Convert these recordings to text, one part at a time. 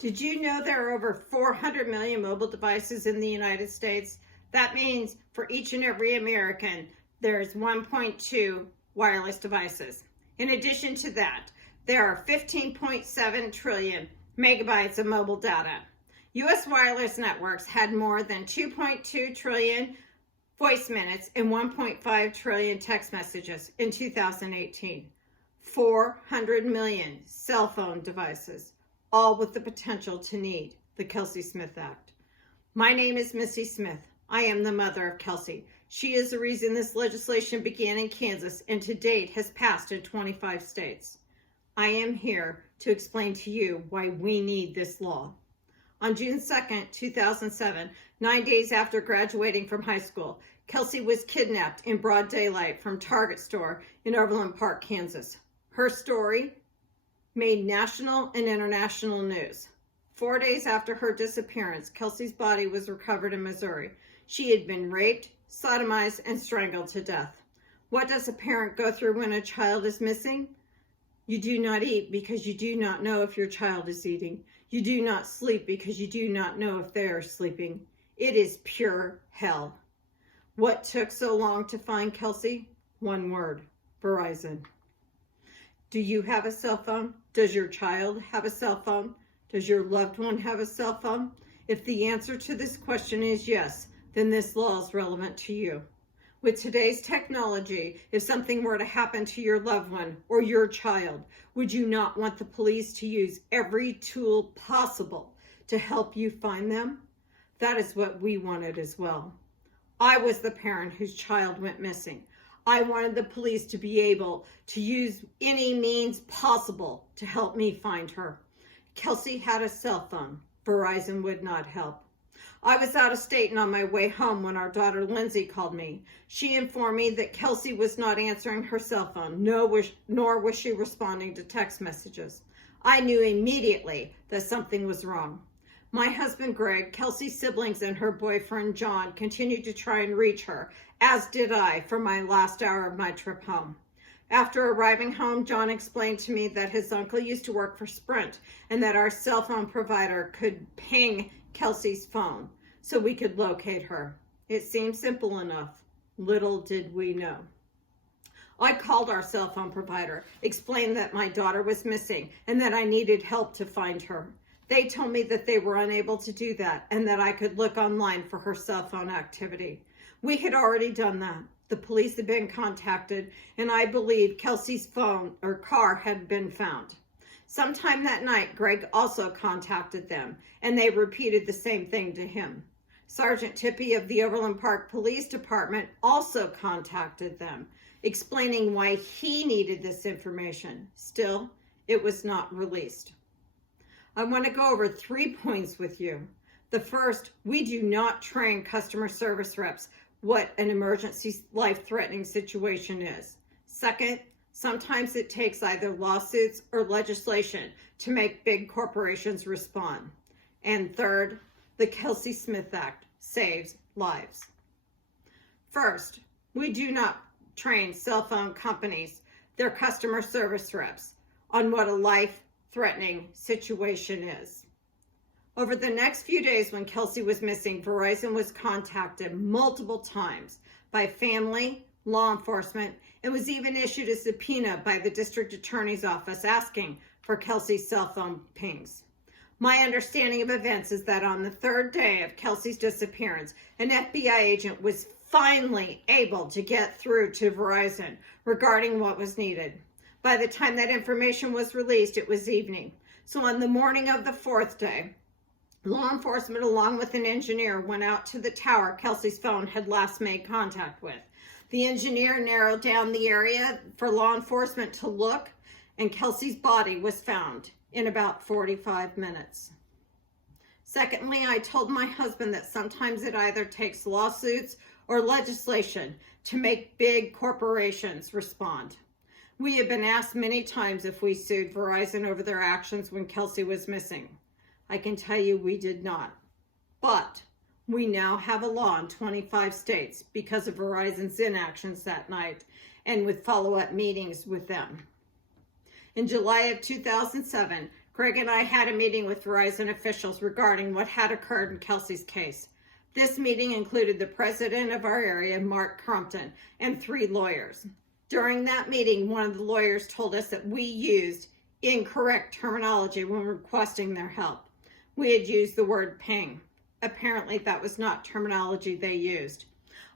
Did you know there are over 400 million mobile devices in the United States? That means for each and every American, there's 1.2 wireless devices. In addition to that, there are 15.7 trillion megabytes of mobile data. U.S. wireless networks had more than 2.2 trillion voice minutes and 1.5 trillion text messages in 2018. 400 million cell phone devices, all with the potential to need the Kelsey Smith Act. My name is Missy Smith. I am the mother of Kelsey. She is the reason this legislation began in Kansas and to date has passed in 25 states. I am here to explain to you why we need this law. On June 2nd, 2007, 9 days after graduating from high school, Kelsey was kidnapped in broad daylight from Target store in Overland Park, Kansas. Her story made national and international news. 4 days after her disappearance, Kelsey's body was recovered in Missouri. She had been raped, sodomized, and strangled to death. What does a parent go through when a child is missing? You do not eat because you do not know if your child is eating. You do not sleep because you do not know if they are sleeping. It is pure hell. What took so long to find Kelsey? One word: Verizon. Do you have a cell phone? Does your child have a cell phone? Does your loved one have a cell phone? If the answer to this question is yes, then this law is relevant to you. With today's technology, if something were to happen to your loved one or your child, would you not want the police to use every tool possible to help you find them? That is what we wanted as well. I was the parent whose child went missing. I wanted the police to be able to use any means possible to help me find her. Kelsey had a cell phone. Verizon would not help. I was out of state and on my way home when our daughter Lindsay called me. She informed me that Kelsey was not answering her cell phone, nor was she responding to text messages. I knew immediately that something was wrong. My husband Greg, Kelsey's siblings, and her boyfriend John continued to try and reach her, as did I for my last hour of my trip home. After arriving home, John explained to me that his uncle used to work for Sprint and that our cell phone provider could ping Kelsey's phone so we could locate her. It seemed simple enough. Little did we know. I called our cell phone provider, explained that my daughter was missing and that I needed help to find her. They told me that they were unable to do that and that I could look online for her cell phone activity. We had already done that. The police had been contacted, and I believe Kelsey's phone or car had been found. Sometime that night, Greg also contacted them, and they repeated the same thing to him. Sergeant Tippy of the Overland Park Police Department also contacted them, explaining why he needed this information. Still, it was not released. I want to go over 3 points with you. The first, we do not train customer service reps what an emergency life-threatening situation is. Second, sometimes it takes either lawsuits or legislation to make big corporations respond. And third, the Kelsey Smith Act saves lives. First, we do not train cell phone companies, their customer service reps, on what a life-threatening situation is. Over the next few days when Kelsey was missing, Verizon was contacted multiple times by family, law enforcement, and was even issued a subpoena by the district attorney's office asking for Kelsey's cell phone pings. My understanding of events is that on the third day of Kelsey's disappearance, an FBI agent was finally able to get through to Verizon regarding what was needed. By the time that information was released, it was evening. So on the morning of the fourth day, law enforcement, along with an engineer, went out to the tower Kelsey's phone had last made contact with. The engineer narrowed down the area for law enforcement to look, and Kelsey's body was found in about 45 minutes. Secondly, I told my husband that sometimes it either takes lawsuits or legislation to make big corporations respond. We have been asked many times if we sued Verizon over their actions when Kelsey was missing. I can tell you we did not. But we now have a law in 25 states because of Verizon's inactions that night and with follow-up meetings with them. In July of 2007, Greg and I had a meeting with Verizon officials regarding what had occurred in Kelsey's case. This meeting included the president of our area, Mark Crumpton, and 3 lawyers. During that meeting, one of the lawyers told us that we used incorrect terminology when requesting their help. We had used the word ping. Apparently, that was not terminology they used.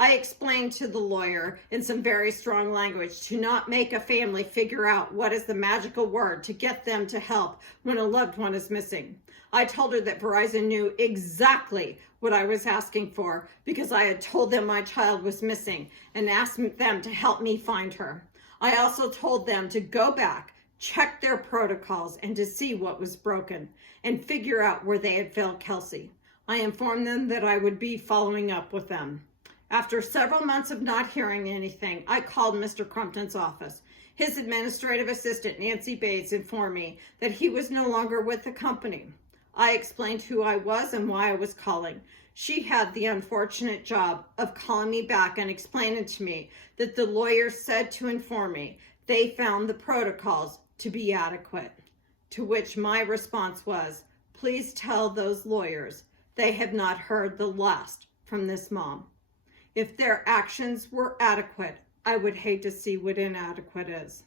I explained to the lawyer in some very strong language to not make a family figure out what is the magical word to get them to help when a loved one is missing. I told her that Verizon knew exactly what I was asking for because I had told them my child was missing and asked them to help me find her. I also told them to go back, check their protocols, and to see what was broken and figure out where they had failed Kelsey. I informed them that I would be following up with them. After several months of not hearing anything, I called Mr. Crumpton's office. His administrative assistant, Nancy Bates, informed me that he was no longer with the company. I explained who I was and why I was calling. She had the unfortunate job of calling me back and explaining to me that the lawyer said to inform me they found the protocols to be adequate. To which my response was, please tell those lawyers they have not heard the last from this mom. If their actions were adequate, I would hate to see what inadequate is.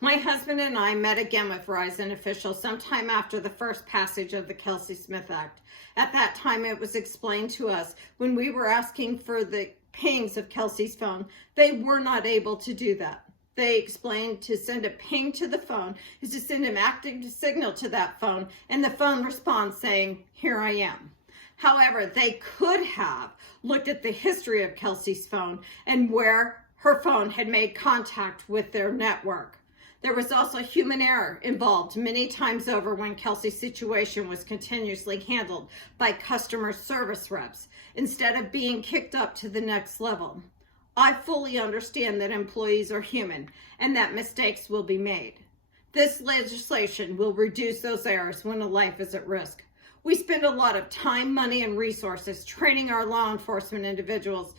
My husband and I met again with Verizon officials sometime after the first passage of the Kelsey Smith Act. At that time, it was explained to us when we were asking for the pings of Kelsey's phone, they were not able to do that. They explained to send a ping to the phone is to send an active signal to that phone, and the phone responds saying, here I am. However, they could have looked at the history of Kelsey's phone and where her phone had made contact with their network. There was also human error involved many times over when Kelsey's situation was continuously handled by customer service reps instead of being kicked up to the next level. I fully understand that employees are human and that mistakes will be made. This legislation will reduce those errors when a life is at risk. We spend a lot of time, money, and resources training our law enforcement individuals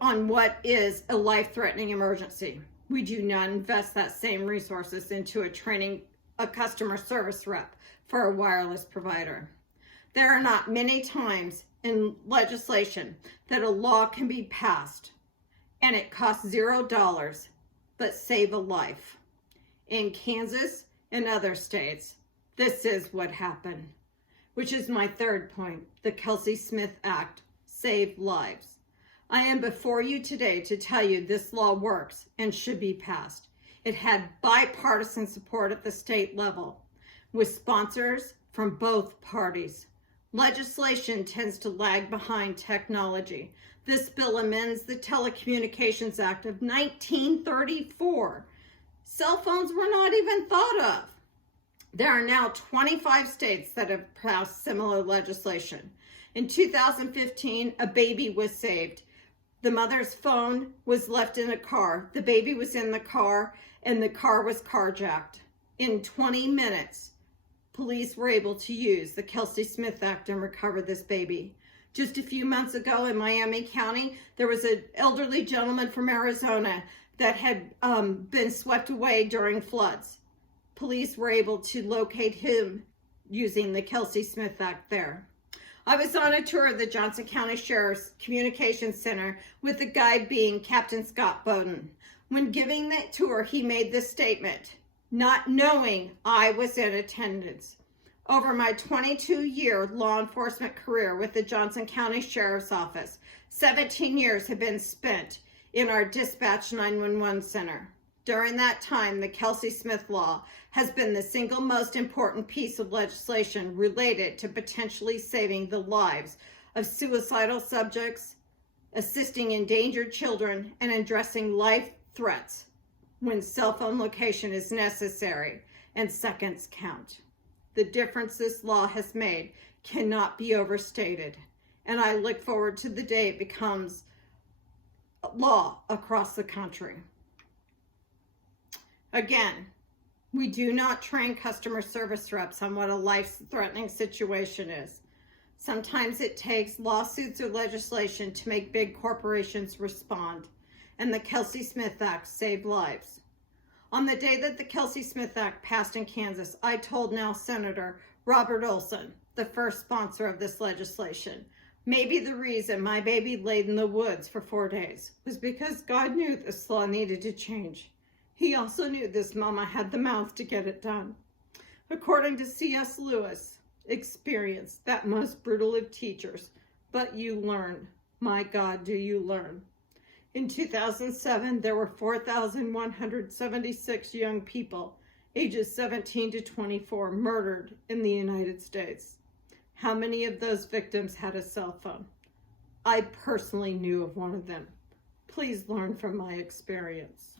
on what is a life-threatening emergency. We do not invest that same resources into training a customer service rep for a wireless provider. There are not many times in legislation that a law can be passed and it costs $0 but save a life. In Kansas and other states, this is what happened. Which is my third point. The Kelsey Smith Act saved lives. I am before you today to tell you this law works and should be passed. It had bipartisan support at the state level with sponsors from both parties. Legislation tends to lag behind technology. This bill amends the Telecommunications Act of 1934. Cell phones were not even thought of. There are now 25 states that have passed similar legislation. In 2015, a baby was saved. The mother's phone was left in a car. The baby was in the car, and the car was carjacked. In 20 minutes, police were able to use the Kelsey Smith Act and recover this baby. Just a few months ago in Miami County, there was an elderly gentleman from Arizona that had been swept away during floods. Police were able to locate him using the Kelsey Smith Act there. I was on a tour of the Johnson County Sheriff's Communications Center with the guide being Captain Scott Bowden. When giving that tour, he made this statement, not knowing I was in attendance. Over my 22-year law enforcement career with the Johnson County Sheriff's Office, 17 years have been spent in our Dispatch 911 Center. During that time, the Kelsey Smith Law has been the single most important piece of legislation related to potentially saving the lives of suicidal subjects, assisting endangered children, and addressing life threats when cell phone location is necessary and seconds count. The difference this law has made cannot be overstated, and I look forward to the day it becomes law across the country. Again, we do not train customer service reps on what a life-threatening situation is. Sometimes it takes lawsuits or legislation to make big corporations respond, and the Kelsey Smith Act saved lives. On the day that the Kelsey Smith Act passed in Kansas, I told now Senator Robert Olson, the first sponsor of this legislation, maybe the reason my baby laid in the woods for 4 days was because God knew this law needed to change. He also knew this mama had the mouth to get it done. According to C.S. Lewis, experience, that most brutal of teachers, but you learn. My God, do you learn. In 2007, there were 4,176 young people, ages 17 to 24, murdered in the United States. How many of those victims had a cell phone? I personally knew of one of them. Please learn from my experience.